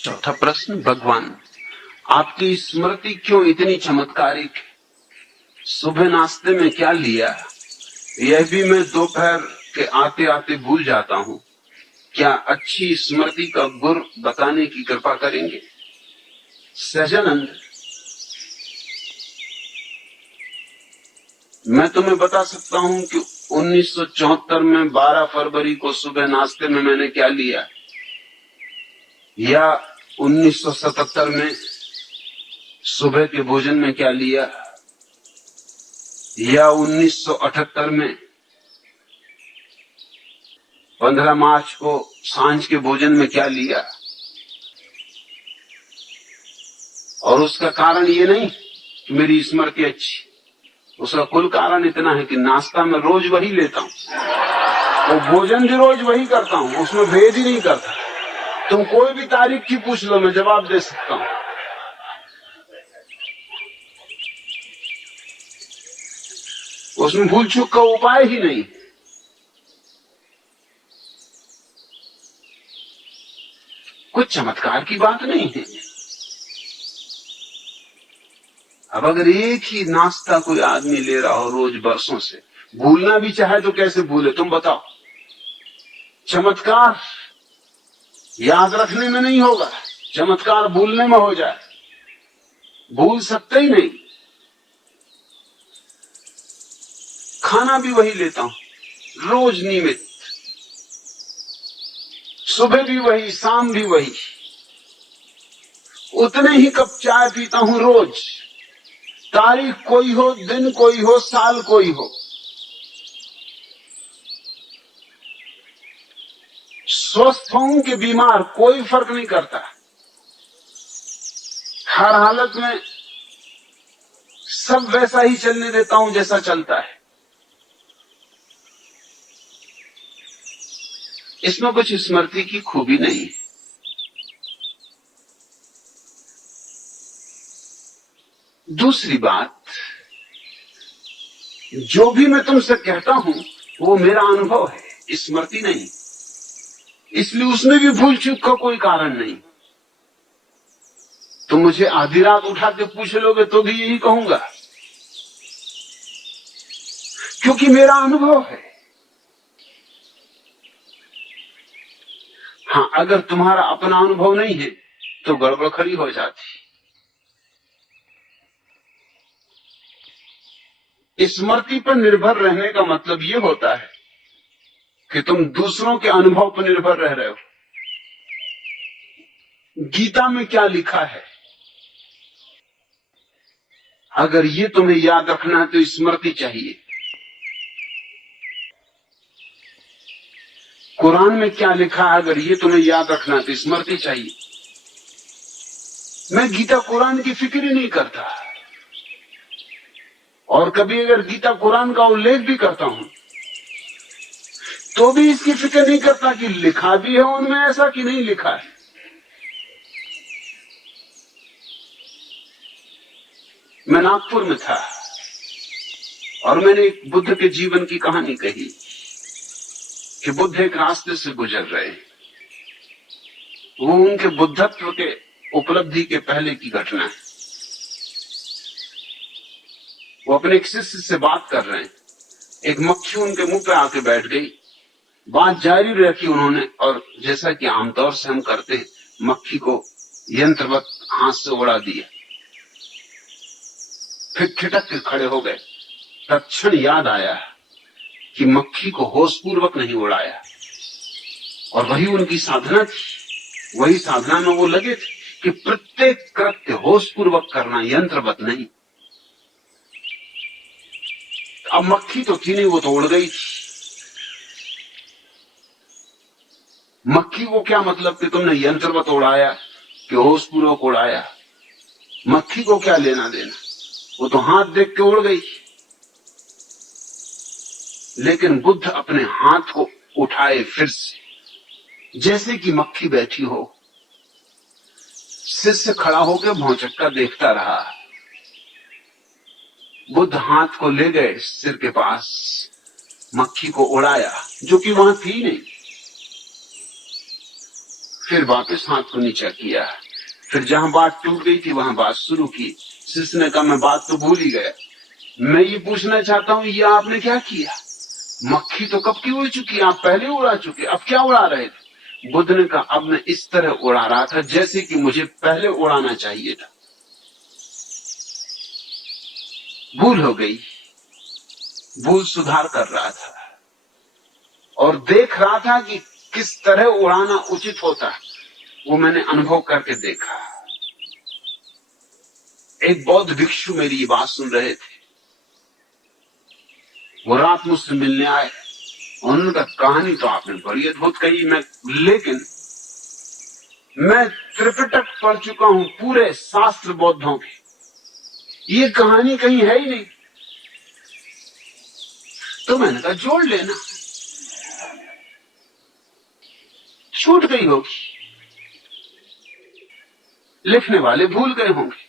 चौथा प्रश्न, भगवान आपकी स्मृति क्यों इतनी चमत्कारिक है? सुबह नाश्ते में क्या लिया, यह भी मैं दोपहर के आते आते भूल जाता हूँ। क्या अच्छी स्मृति का गुर बताने की कृपा करेंगे? सहजानंद, मैं तुम्हें बता सकता हूँ कि 1974 में 12 फरवरी को सुबह नाश्ते में मैंने क्या लिया, या 1977 में सुबह के भोजन में क्या लिया, या 1978 में 15 मार्च को सांझ के भोजन में क्या लिया। और उसका कारण ये नहीं कि मेरी स्मृति अच्छी, उसका कुल कारण इतना है कि नाश्ता में रोज वही लेता हूँ, वो भोजन भी रोज वही करता हूँ, उसमें भेद ही नहीं करता। तुम कोई भी तारीख की पूछ लो, मैं जवाब दे सकता हूँ। उसमें भूल चूक का उपाय ही नहीं। कुछ चमत्कार की बात नहीं है। अब अगर एक ही नाश्ता कोई आदमी ले रहा हो रोज बरसों से, भूलना भी चाहे तो कैसे भूले, तुम बताओ। चमत्कार याद रखने में नहीं होगा, चमत्कार भूलने में हो जाए। भूल सकते ही नहीं। खाना भी वही लेता हूं रोज नियमित, सुबह भी वही, शाम भी वही, उतने ही कप चाय पीता हूं रोज। तारीख कोई हो, दिन कोई हो, साल कोई हो, स्वस्थ हों कि बीमार, कोई फर्क नहीं करता। हर हालत में सब वैसा ही चलने देता हूं जैसा चलता है। इसमें कुछ स्मृति की खूबी नहीं है। दूसरी बात, जो भी मैं तुमसे कहता हूं वो मेरा अनुभव है, स्मृति नहीं, इसलिए उसमें भी भूल चूक का कोई कारण नहीं। तुम मुझे आधी रात उठा के पूछ लोगे तो भी यही कहूंगा, क्योंकि मेरा अनुभव है। हाँ, अगर तुम्हारा अपना अनुभव नहीं है तो गड़बड़ खड़ी हो जाती। स्मृति पर निर्भर रहने का मतलब यह होता है कि तुम दूसरों के अनुभव पर निर्भर रह रहे हो। गीता में क्या लिखा है, अगर ये तुम्हें याद रखना है तो स्मृति चाहिए। कुरान में क्या लिखा है, अगर ये तुम्हें याद रखना है तो स्मृति चाहिए। मैं गीता कुरान की फिक्र ही नहीं करता, और कभी अगर गीता कुरान का उल्लेख भी करता हूं तो भी इसकी फिक्र नहीं करता कि लिखा भी है उनमें ऐसा कि नहीं लिखा है। मैं नागपुर में था और मैंने एक बुद्ध के जीवन की कहानी कही कि बुद्ध एक रास्ते से गुजर रहे हैं। वो उनके बुद्धत्व के उपलब्धि के पहले की घटना है। वो अपने एक शिष्य से बात कर रहे हैं, एक मक्खी उनके मुंह पे आके बैठ गई। बात जारी रखी उन्होंने, और जैसा कि आमतौर से हम करते हैं, मक्खी को यंत्रवत हाथ से उड़ा दिया। फिर ठिठक के खड़े हो गए। तत्क्षण याद आया कि मक्खी को होशपूर्वक नहीं उड़ाया, और वही उनकी साधना थी। वही साधना में वो लगे थे कि प्रत्येक कृत्य होशपूर्वक करना, यंत्रवत नहीं। अब मक्खी तो थी नहीं, वो तो उड़ गई थी। मक्खी को क्या मतलब कि तुमने यंत्रवत उड़ाया कि होशपूर्वक उड़ाया, मक्खी को क्या लेना देना, वो तो हाथ देख के उड़ गई। लेकिन बुद्ध अपने हाथ को उठाए फिर से, जैसे कि मक्खी बैठी हो। शिष्य खड़ा होकर भौचक्का देखता रहा। बुद्ध हाथ को ले गए सिर के पास, मक्खी को उड़ाया जो कि वहां थी नहीं। फिर वापस हाथ को नीचा किया, फिर जहां बात टूट गई थी वहां बात शुरू की। शिष्य ने कहा, मैं बात तो भूल ही गया, मैं ये पूछना चाहता हूं ये आपने क्या किया? मक्खी तो कब की उड़ चुकी, आप पहले उड़ा चुके, अब क्या उड़ा रहे थे? बुद्ध ने कहा, अब मैं इस तरह उड़ा रहा था जैसे कि मुझे पहले उड़ाना चाहिए था। भूल हो गई, भूल सुधार कर रहा था और देख रहा था कि किस तरह उड़ाना उचित होता है, वो मैंने अनुभव करके देखा। एक बौद्ध भिक्षु मेरी ये बात सुन रहे थे, वो रात मुझसे मिलने आए। उन्होंने कहा, कहानी तो आपने बड़ी अद्भुत कही, लेकिन मैं त्रिपिटक पढ़ चुका हूं, पूरे शास्त्र बौद्धों के, ये कहानी कहीं है ही नहीं। तो मैंने कहा, जोड़ लेना, छूट गई होगी, लिखने वाले भूल गए होंगे।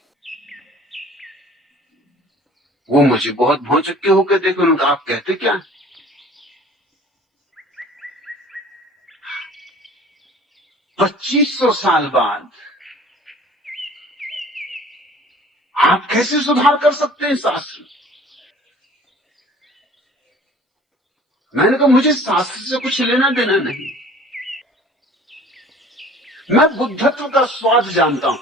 वो मुझे बहुत भौचक्के होकर देखे, उन्होंने कहा, आप कहते क्या? 2500 साल बाद आप कैसे सुधार कर सकते हैं शास्त्र? मैंने कहा, मुझे शास्त्र से कुछ लेना देना नहीं, मैं बुद्धत्व का स्वाद जानता हूं।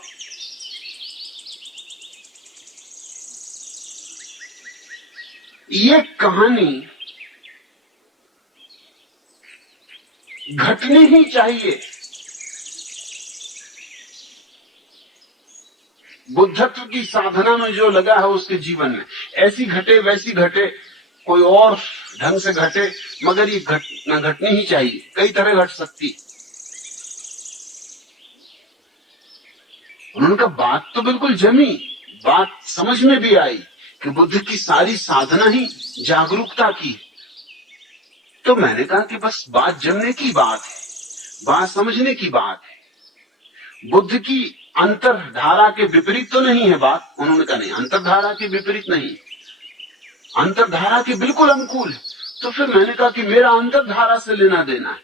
ये कहानी घटनी ही चाहिए। बुद्धत्व की साधना में जो लगा है उसके जीवन में ऐसी घटे वैसी घटे, कोई और ढंग से घटे, मगर ये घटना घटनी ही चाहिए, कई तरह घट सकती। उन्होंने कहा, बात तो बिल्कुल जमी, बात समझ में भी आई कि बुद्ध की सारी साधना ही जागरूकता की। तो मैंने कहा कि बस बात जमने की बात है, बात समझने की बात है, बुद्ध की अंतरधारा के विपरीत तो नहीं है बात। उन्होंने कहा, नहीं, अंतरधारा के विपरीत नहीं, अंतरधारा के बिल्कुल अनुकूल है। तो फिर मैंने कहा कि मेरा अंतरधारा से लेना देना है,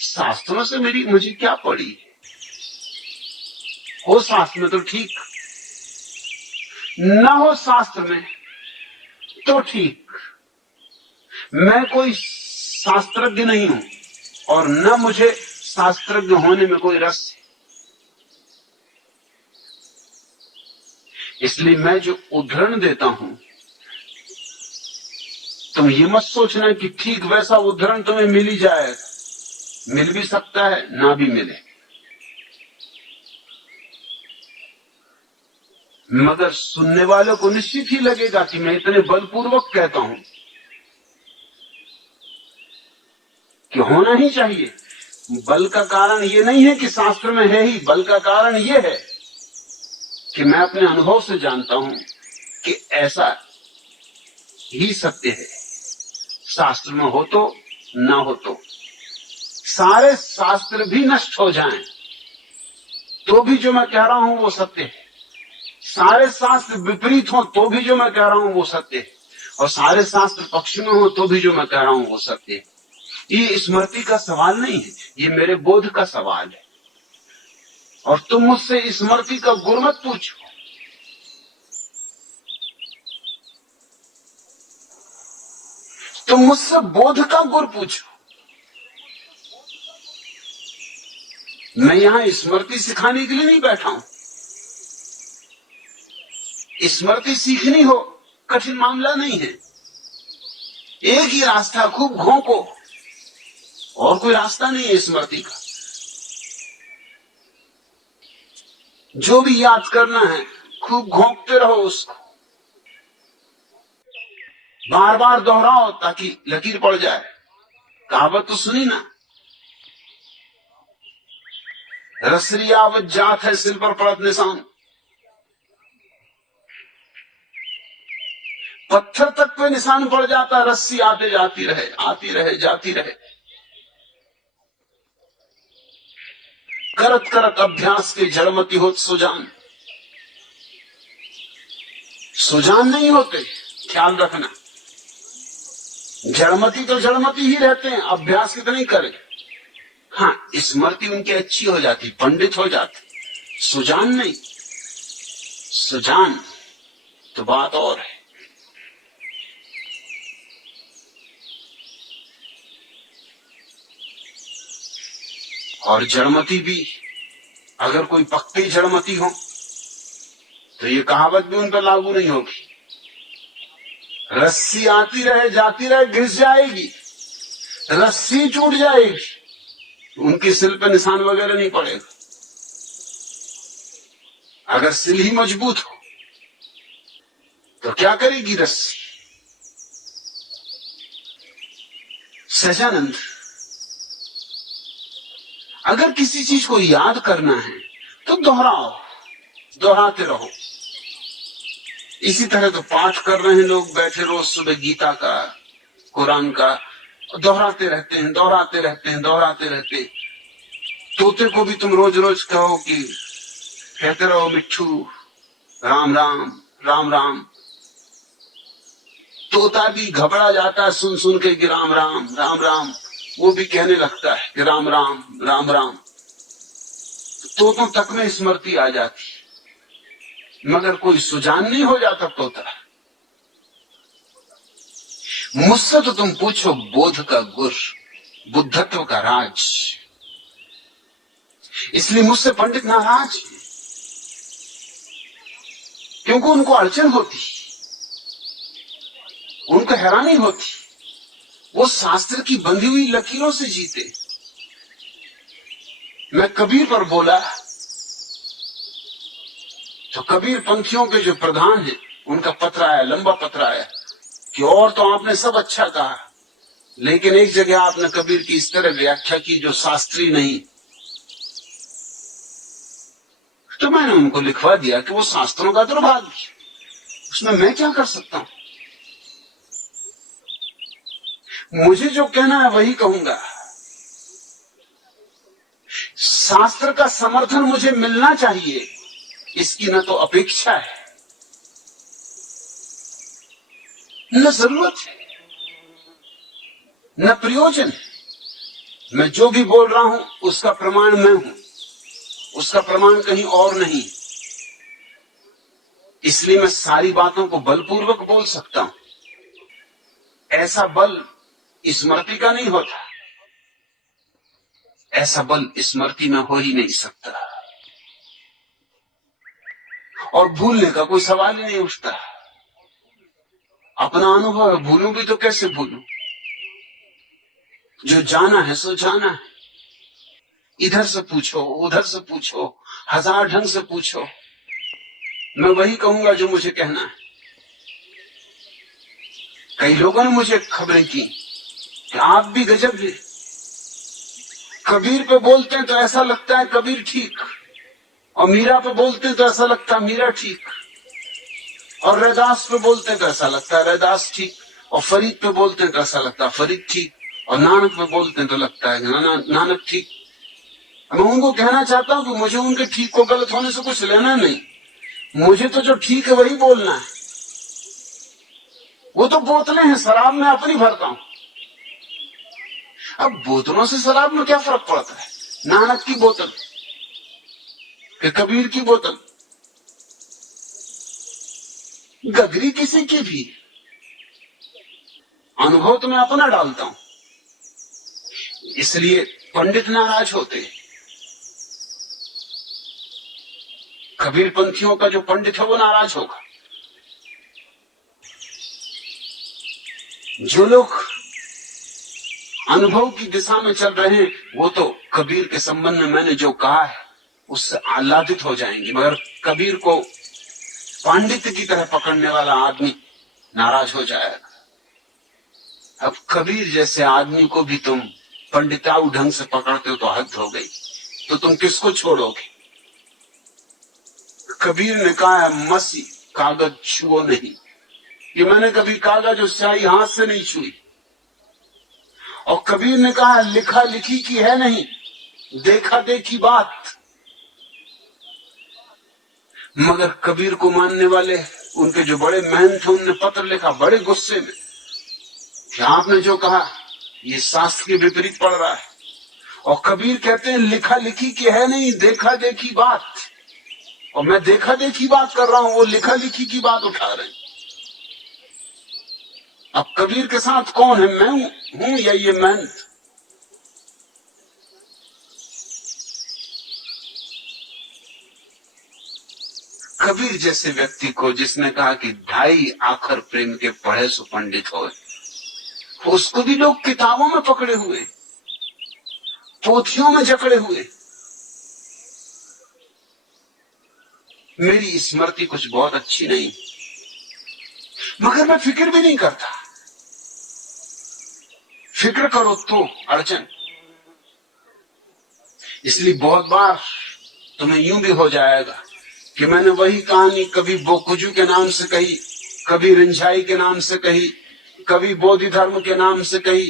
शास्त्रों से मुझे क्या पड़ी? हो शास्त्र में तो ठीक, न हो शास्त्र में तो ठीक। मैं कोई शास्त्रज्ञ नहीं हूं और न मुझे शास्त्रज्ञ होने में कोई रस है। इसलिए मैं जो उदाहरण देता हूं, तुम ये मत सोचना कि ठीक वैसा उदाहरण तुम्हें मिल ही जाएगा, मिल भी सकता है ना भी मिले, मगर सुनने वालों को निश्चित ही लगेगा कि मैं इतने बलपूर्वक कहता हूं कि होना ही चाहिए। बल का कारण ये नहीं है कि शास्त्र में है ही, बल का कारण ये है कि मैं अपने अनुभव से जानता हूं कि ऐसा ही सत्य है। शास्त्र में हो तो ना हो तो, सारे शास्त्र भी नष्ट हो जाएं तो भी जो मैं कह रहा हूं वो सत्य है, सारे शास्त्र विपरीत हो तो भी जो मैं कह रहा हूं वो सत्य है, और सारे शास्त्र पक्ष में हो तो भी जो मैं कह रहा हूं वो सत्य है। ये स्मृति का सवाल नहीं है, ये मेरे बोध का सवाल है। और तुम मुझसे स्मृति का गुण मत पूछो, तुम मुझसे बोध का गुण पूछो। मैं यहां स्मृति सिखाने के लिए नहीं बैठा हूं। स्मृति सीखनी हो कठिन मामला नहीं है, एक ही रास्ता, खूब घोंको, और कोई रास्ता नहीं है स्मृति का। जो भी याद करना है खूब घोंकते रहो उसको, बार बार दोहराओ ताकि लकीर पड़ जाए। कहावत तो सुनी ना, रसरियावत जात है सिल पर पड़त निशान। पत्थर तक पे निशान पड़ जाता, रस्सी आते जाती रहे, आती रहे, जाती रहे। करत करत अभ्यास के जड़मती होत सुजान। सुजान नहीं होते, ख्याल रखना। जड़मती तो जड़मती ही रहते हैं, अभ्यास कितने करें। हाँ, स्मृति उनकी अच्छी हो जाती, पंडित हो जाते, सुजान नहीं। सुजान तो बात और है। और जड़मती भी, अगर कोई पक्की जड़मती हो तो ये कहावत भी उन पर लागू नहीं होगी। रस्सी आती रहे जाती रहे, घिस जाएगी, रस्सी टूट जाएगी, उनकी सिल पे निशान वगैरह नहीं पड़ेगा। अगर सिल ही मजबूत हो तो क्या करेगी रस्सी? सहजानंद, अगर किसी चीज को याद करना है तो दोहराओ, दोहराते रहो। इसी तरह तो पाठ कर रहे हैं लोग बैठे रोज सुबह गीता का, कुरान का, दोहराते रहते हैं, दोहराते रहते हैं, दोहराते रहते हैं। तोते को भी तुम रोज रोज कहो कि कहते रहो मिट्ठू राम राम राम राम, तोता भी घबरा जाता है सुन सुन के कि राम राम राम राम, वो भी कहने लगता है कि राम राम राम राम। तोतों तक में स्मृति आ जाती, मगर कोई सुजान नहीं हो जाता तोता। मुझसे तो तुम पूछो बोध का गुर, बुद्धत्व का राज। इसलिए मुझसे पंडित नाराज, क्योंकि उनको अड़चन होती, उनको हैरानी होती। वो शास्त्र की बंधी हुई लकीरों से जीते। मैं कबीर पर बोला तो कबीर पंथियों के जो प्रधान हैं उनका पत्र आया, लंबा पत्र आया कि और तो आपने सब अच्छा कहा, लेकिन एक जगह आपने कबीर की इस तरह व्याख्या की जो शास्त्रीय नहीं। तो मैंने उनको लिखवा दिया कि वो शास्त्रों का दुर्भाग्य, उसमें मैं क्या कर सकता हूं। मुझे जो कहना है वही कहूंगा। शास्त्र का समर्थन मुझे मिलना चाहिए, इसकी न तो अपेक्षा है न जरूरत है न प्रयोजन। मैं जो भी बोल रहा हूं उसका प्रमाण मैं हूं, उसका प्रमाण कहीं और नहीं। इसलिए मैं सारी बातों को बलपूर्वक बोल सकता हूं। ऐसा बल स्मृति का नहीं होता, ऐसा बल स्मृति में हो ही नहीं सकता, और भूलने का कोई सवाल ही नहीं उठता। अपना अनुभव है, भूलूं भी तो कैसे भूलूं? जो जाना है सो जाना है। इधर से पूछो, उधर से पूछो, हजार ढंग से पूछो, मैं वही कहूंगा जो मुझे कहना है। कई लोगों ने मुझे खबरें की कि आप भी गजब है, कबीर पे बोलते हैं तो ऐसा लगता है कबीर ठीक, और मीरा पे बोलते हैं तो ऐसा लगता है मीरा ठीक, और रैदास पे बोलते हैं तो ऐसा लगता है रैदास ठीक, और फरीद पे बोलते हैं तो ऐसा लगता है फरीद ठीक, और नानक पे बोलते हैं तो लगता है नानक ठीक। मैं उनको कहना चाहता हूं कि मुझे उनके ठीक को गलत होने से कुछ लेना नहीं, मुझे तो जो ठीक है वही बोलना है। वो तो बोतलें हैं, शराब में अपनी भरता हूं। अब बोतलों से शराब में क्या फर्क पड़ता है? नानक की बोतल कि कबीर की बोतल, गगरी किसी की भी, अनुभव तो मैं अपना डालता हूं। इसलिए पंडित नाराज होते। कबीर पंथियों का जो पंडित है वो नाराज होगा। जो लोग अनुभव की दिशा में चल रहे हैं वो तो कबीर के संबंध में मैंने जो कहा है उससे आह्लादित हो जाएंगे, मगर कबीर को पांडित्य की तरह पकड़ने वाला आदमी नाराज हो जाएगा। अब कबीर जैसे आदमी को भी तुम पंडिताऊ ढंग से पकड़ते हो तो हद हो गई, तो तुम किसको छोड़ोगे? कबीर ने कहा है मसी कागज छुओ नहीं, कि मैंने कभी कागज और स्याही हाथ से नहीं छुई। और कबीर ने कहा लिखा लिखी की है नहीं, देखा देखी बात। मगर कबीर को मानने वाले उनके जो बड़े महंत थे उनने पत्र लिखा बड़े गुस्से में कि आपने जो कहा ये शास्त्र के विपरीत पड़ रहा है, और कबीर कहते हैं लिखा लिखी की है नहीं, देखा देखी बात। और मैं देखा देखी बात कर रहा हूं, वो लिखा लिखी की बात उठा रहे हैं। अब कबीर के साथ कौन है, मैं हूं या ये मेहनत? कबीर जैसे व्यक्ति को, जिसने कहा कि ढाई आखर प्रेम के पढ़े सो पंडित हो, उसको भी लोग किताबों में पकड़े हुए, पोथियों में जकड़े हुए। मेरी स्मृति कुछ बहुत अच्छी नहीं, मगर मैं फिक्र भी नहीं करता। फिक्र करो तो अड़चन। इसलिए बहुत बार तुम्हें यूं भी हो जाएगा कि मैंने वही कहानी कभी बोकुजू के नाम से कही, कभी रिंझाई के नाम से कही, कभी बोधि धर्म के नाम से कही।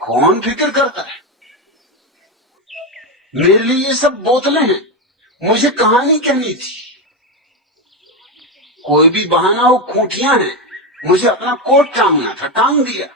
कौन फिक्र करता है? मेरे लिए ये सब बोतलें हैं, मुझे कहानी कहनी थी। कोई भी बहाना हो, खूंटियां हैं, मुझे अपना कोट टांगना था, टांग दिया।